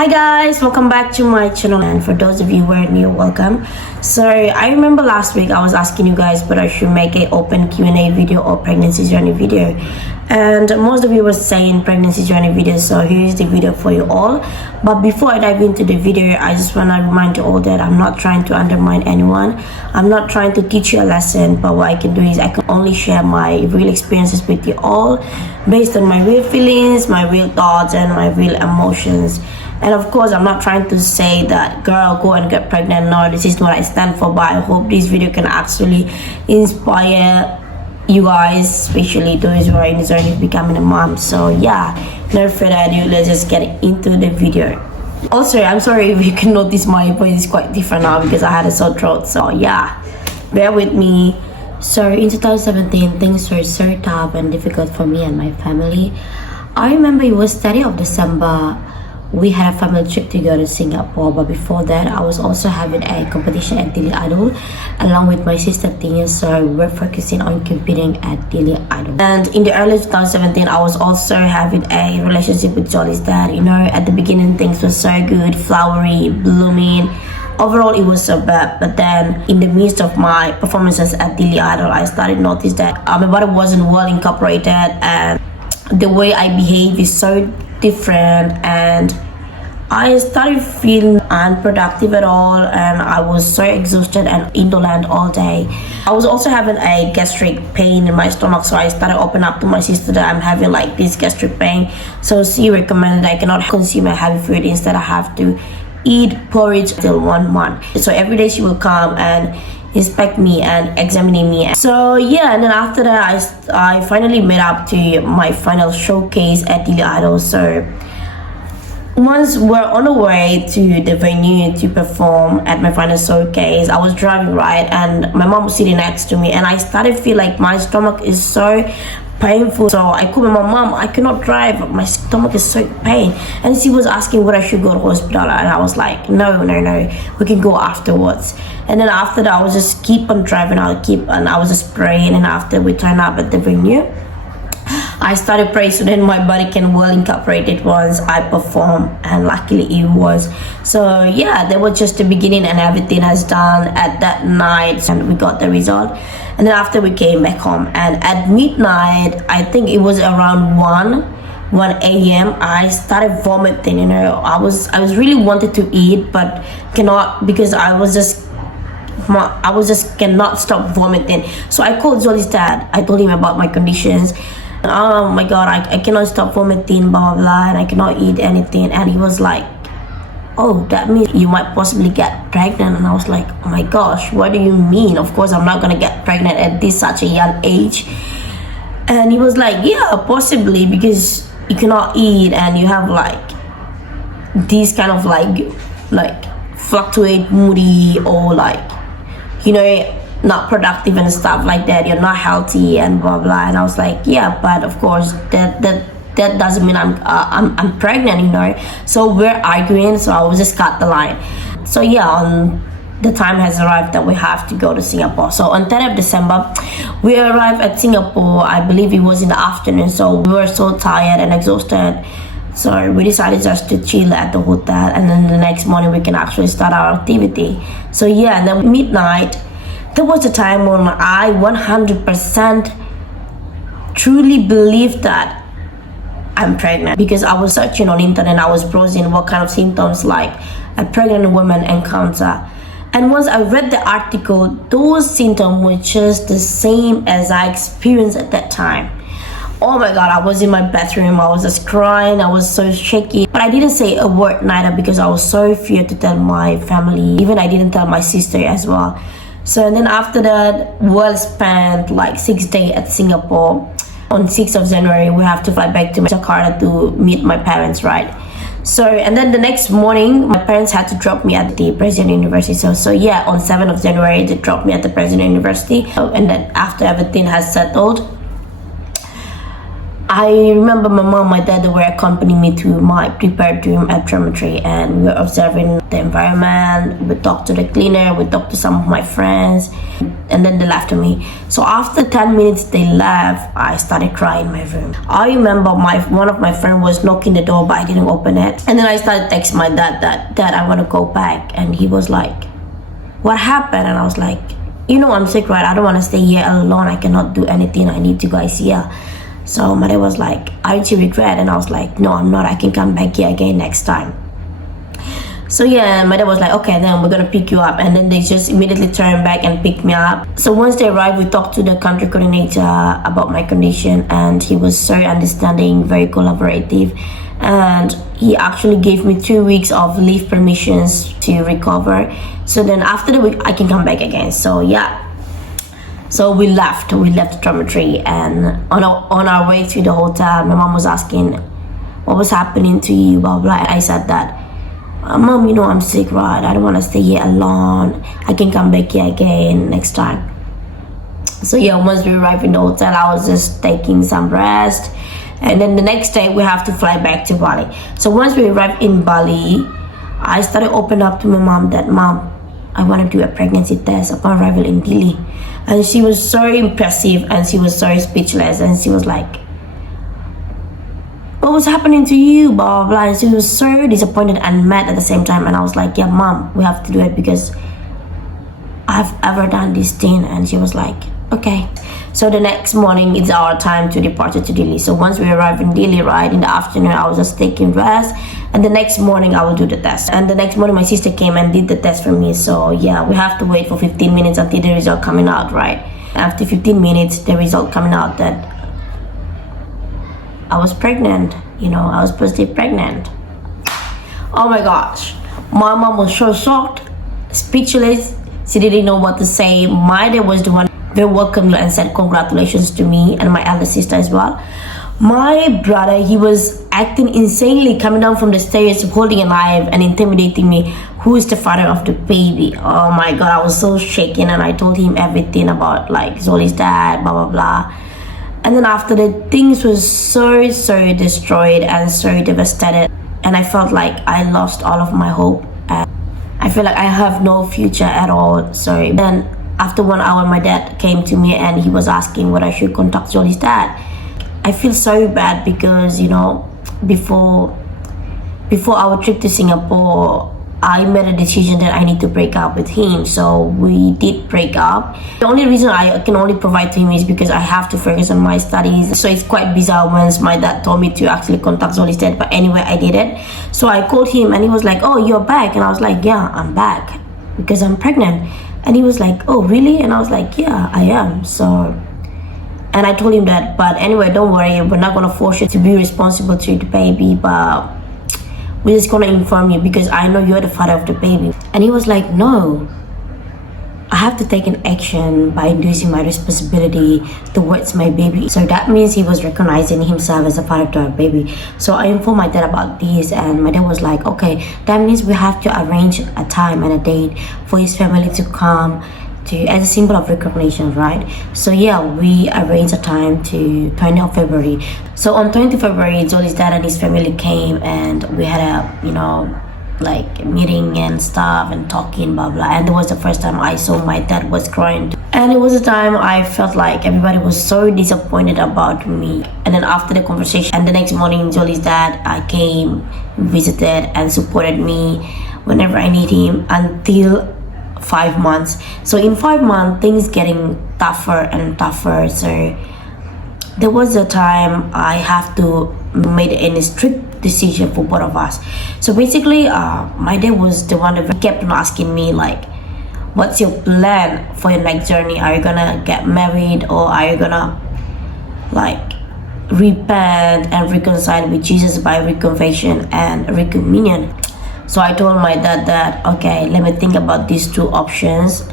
Hi guys, welcome back to my channel, and for those of you who are new, welcome. So I remember last week I was asking you guys whether I should make an open Q&A video or pregnancy journey video, and most of you were saying pregnancy journey video, so here's the video for you all. But before I dive into the video, I just want to remind you all that I'm not trying to undermine anyone. I'm not trying to teach you a lesson, but what I can do is I can only share my real experiences with you all based on my real feelings, my real thoughts, and my real emotions. And of course, I'm not trying to say that girl go and get pregnant. No, this is what I stand for, but I hope this video can actually inspire you guys, especially those who are in the journey of becoming a mom. So yeah, no further ado, let's just get into the video. Also, I'm sorry if you can notice my voice is quite different now because I had a sore throat. So yeah, bear with me. So in 2017, things were so tough and difficult for me and my family. I remember it was 30th of December. We had a family trip to go to Singapore, but before that, I was also having a competition at Daily Idol along with my sister Tina, so we're focusing on competing at Daily Idol. And in the early 2017, I was also having a relationship with Jolly's dad. You know, at the beginning, things were so good, flowery, blooming. Overall, it was so bad, but then in the midst of my performances at Daily Idol, I started to notice that my body wasn't well incorporated and the way I behave is so different, and I started feeling unproductive at all, and I was so exhausted and indolent all day. I was also having a gastric pain in my stomach, so I started opening up to my sister that I'm having like this gastric pain. So she recommended I cannot consume a heavy food, instead I have to eat porridge till 1 month. So every day she will come and inspect me and examining me. So yeah, and then after that I finally made up to my final showcase at Daily Idol. So once we're on the way to the venue to perform at my final showcase, I was driving right, and my mom was sitting next to me, and I started to feel like my stomach is so painful. So I called my mom, I cannot drive, my stomach is so pain. And she was asking whether I should go to hospital, and I was like, no, we can go afterwards. And then after that, I was just keep on driving, I was just praying, and after we turned up at the venue, I started praying so then my body can well incorporate it once I perform, and luckily it was. So yeah, that was just the beginning, and everything has done at that night, and we got the result. And then after we came back home, and at midnight, I think it was around 1 a.m. I started vomiting. You know, I was really wanted to eat but cannot, because I was just cannot stop vomiting. So I called Jolly's dad. I told him about my conditions. Oh my god, I cannot stop vomiting, blah blah blah, and I cannot eat anything. And he was like, oh, that means you might possibly get pregnant. And I was like, oh my gosh, what do you mean? Of course I'm not gonna get pregnant at such a young age. And he was like, yeah, possibly, because you cannot eat and you have like these kind of like fluctuate moody, or like, you know, not productive and stuff like that, you're not healthy and blah blah. And I was like, yeah, but of course that doesn't mean I'm pregnant, you know. So we're arguing, so I was just cut the line. So yeah, the time has arrived that we have to go to Singapore. So on 10th of December, we arrived at Singapore. I believe it was in the afternoon, so we were so tired and exhausted. So we decided just to chill at the hotel, and then the next morning we can actually start our activity. So yeah, and then midnight, there was a time when I 100% truly believed that I'm pregnant, because I was searching on internet, I was browsing what kind of symptoms like a pregnant woman encounter. And once I read the article, those symptoms were just the same as I experienced at that time. Oh my god, I was in my bathroom, I was just crying, I was so shaky. But I didn't say a word neither, because I was so feared to tell my family. Even I didn't tell my sister as well. So and then after that, we'll spend like 6 days at Singapore. On 6th of January, we have to fly back to Jakarta to meet my parents, right? So, and then the next morning, my parents had to drop me at the President University. So yeah, on 7th of January, they dropped me at the President University. And then after everything has settled, I remember my mom, my dad, they were accompanying me to my prepared room at dormitory, and we were observing the environment. We talked to the cleaner, we talked to some of my friends. and then they left me. So after 10 minutes they left, I started crying in my room. I remember one of my friends was knocking the door, but I didn't open it. And then I started texting my dad that, Dad, I want to go back. And he was like, what happened? And I was like, you know, I'm sick, right? I don't want to stay here alone. I cannot do anything. I need you guys here. So my dad was like, aren't you regret? And I was like, no, I'm not. I can come back here again next time. So yeah, my dad was like, okay, then we're gonna pick you up. And then they just immediately turned back and picked me up. So once they arrived, we talked to the country coordinator about my condition, and he was so understanding, very collaborative. And he actually gave me 2 weeks of leave permissions to recover. So then after the week, I can come back again. So yeah. So we left the dormitory, and on our way to the hotel, my mom was asking, what was happening to you, blah, blah. I said that, Mom, you know I'm sick, right? I don't want to stay here alone. I can come back here again next time. So yeah, once we arrived in the hotel, I was just taking some rest. And then the next day, we have to fly back to Bali. So once we arrived in Bali, I started opening up to my mom that, Mom, I want to do a pregnancy test upon arrival in Delhi. And she was so impressive, and she was so speechless, and she was like, what was happening to you, blah, blah, blah. And she was so disappointed and mad at the same time. And I was like, yeah, Mom, we have to do it because I've ever done this thing. And she was like, okay. So the next morning, it's our time to depart to Delhi. So once we arrived in Delhi, right, in the afternoon, I was just taking rest. And the next morning, I will do the test. And the next morning, my sister came and did the test for me. So yeah, we have to wait for 15 minutes until the result coming out, right? After 15 minutes, the result coming out that I was pregnant. You know, I was positive pregnant. Oh my gosh. My mom was so shocked, speechless. She didn't know what to say. My dad was the one very welcoming and said congratulations to me and my elder sister as well. My brother, he was acting insanely, coming down from the stairs, holding a knife and intimidating me. Who is the father of the baby? Oh my God, I was so shaken, and I told him everything about like Zoli's dad, blah, blah, blah. And then after that, things was so destroyed and so devastated. And I felt like I lost all of my hope. And I feel like I have no future at all. So then after 1 hour, my dad came to me and he was asking whether I should contact Zoli's dad. I feel so bad because, you know, before our trip to Singapore, I made a decision that I need to break up with him. So we did break up. The only reason I can only provide to him is because I have to focus on my studies. So it's quite bizarre once my dad told me to actually contact Zoli's dad. But anyway, I did it. So I called him and he was like, oh, you're back. And I was like, yeah, I'm back because I'm pregnant. And he was like, oh, really? And I was like, yeah, I am. So, and I told him that, but anyway, don't worry. We're not going to force you to be responsible to the baby, but we're just gonna inform you because I know you're the father of the baby. And he was like, no, I have to take an action by inducing my responsibility towards my baby. So that means he was recognizing himself as a father to our baby. So I informed my dad about this, and my dad was like, okay, that means we have to arrange a time and a date for his family to come to as a symbol of recognition, right? So yeah, we arranged a time to 20th of February. So on 20th of February, Zoli's dad and his family came, and we had a, you know, like meeting and stuff and talking, blah blah. And it was the first time I saw my dad was crying, and it was a time I felt like everybody was so disappointed about me. And then after the conversation, and the next morning, Zoli's dad came, visited and supported me whenever I need him until 5 months. So in 5 months, things getting tougher and tougher. So there was a time I have to make a strict decision for both of us. So basically, my dad was the one that kept on asking me like, what's your plan for your next journey? Are you gonna get married, or are you gonna like repent and reconcile with Jesus by reconfession and recommunion? So I told my dad that, okay, let me think about these two options.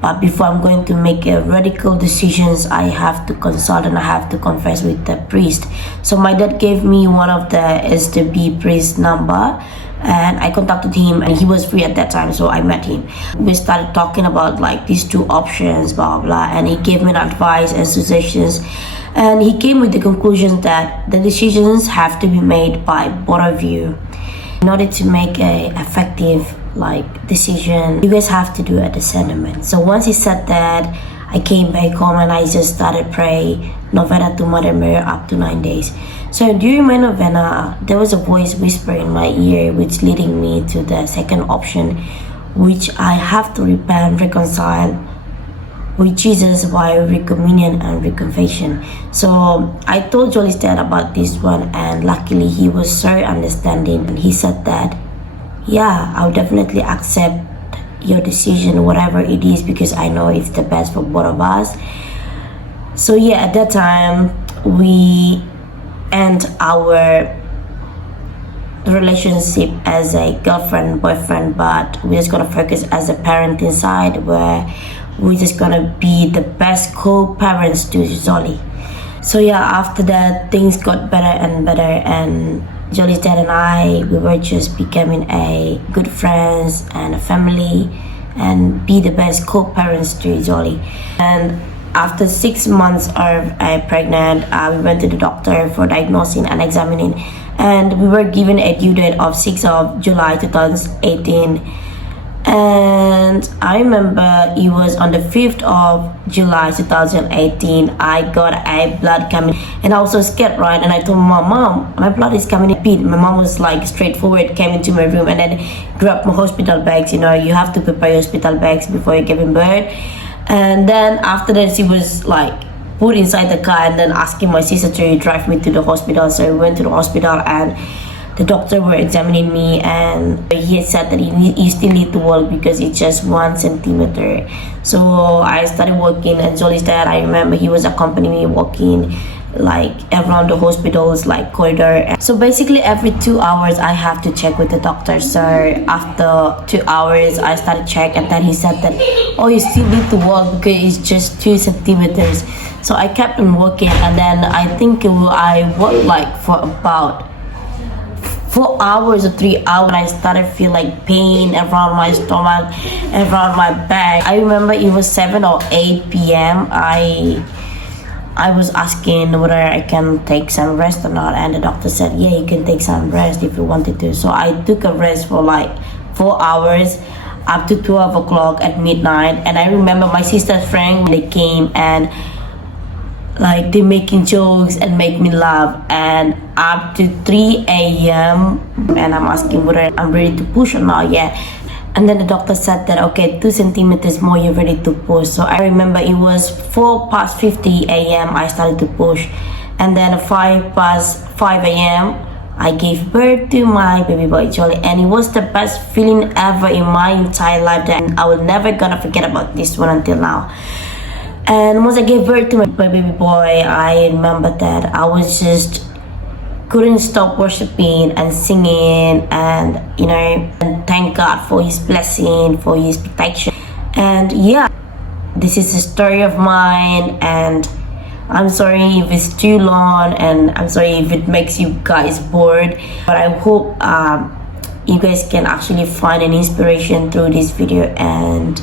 But before I'm going to make a radical decisions, I have to consult and I have to confess with the priest. So my dad gave me one of the SDB priest number, and I contacted him, and he was free at that time. So I met him. We started talking about like these two options, blah, blah. And he gave me advice and suggestions. And he came with the conclusion that the decisions have to be made by both of you. In order to make a effective like decision, you guys have to do a discernment. So once he said that, I came back home and I just started pray novena to Mother Mary up to 9 days. So during my novena, there was a voice whisper in my ear which leading me to the second option, which I have to repent, reconcile with Jesus via recommunion and reconfession. So I told Jolly's dad about this one, and luckily he was so understanding, and he said that, yeah, I'll definitely accept your decision, whatever it is, because I know it's the best for both of us. So yeah, at that time we end our relationship as a girlfriend boyfriend, but we're just gonna focus as a parenting side, where we're just gonna be the best co-parents to Jolly. So yeah, after that things got better and better, and Jolly's dad and I, we were just becoming a good friends and a family, and be the best co-parents to Jolly. And after 6 months of pregnant, we went to the doctor for diagnosing and examining, and we were given a due date of 6th of July 2018. And I remember it was on the 5th of July 2018 I got a blood coming, and I was so scared, right? And I told my mom, my blood is coming in bit. My mom was like straightforward, came into my room and then grabbed my hospital bags. You know, you have to prepare your hospital bags before you give birth. And then after that she was like put inside the car and then asking my sister to drive me to the hospital. So we went to the hospital, and the doctor were examining me, and he said that you still need to walk because it's just 1 centimeter. So I started walking, and Jolly's dad, I remember he was accompanying me walking like around the hospital's like corridor. So basically every 2 hours I have to check with the doctor. So after 2 hours I started check, and then he said that, oh, you still need to walk because it's just 2 centimeters. So I kept on walking, and then I think I walked like for about 4 hours or 3 hours. I started feel like pain around my stomach, around my back. I remember it was 7 or 8 p.m. I was asking whether I can take some rest or not, and the doctor said, yeah, you can take some rest if you wanted to. So I took a rest for like 4 hours up to 12 o'clock at midnight. And I remember my sister's friend, they came and like they making jokes and make me laugh, and up to 3 a.m. and I'm asking whether I'm ready to push or not yet. And then the doctor said that, okay, 2 centimeters more, you're ready to push. So I remember it was 4:50 a.m. I started to push, and then 5 a.m. I gave birth to my baby boy Jolly, and it was the best feeling ever in my entire life, and I will never gonna forget about this one until now. And once I gave birth to my baby boy, I remember that I was just couldn't stop worshiping and singing, and you know, and thank God for his blessing, for his protection. And yeah, this is a story of mine, and I'm sorry if it's too long, and I'm sorry if it makes you guys bored, but I hope you guys can actually find an inspiration through this video. And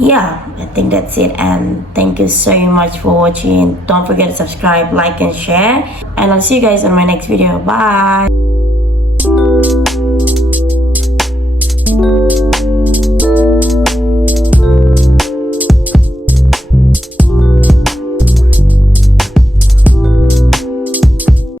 yeah, I think that's it, and thank you so much for watching. Don't forget to subscribe, like and share, and I'll see you guys on my next video. Bye.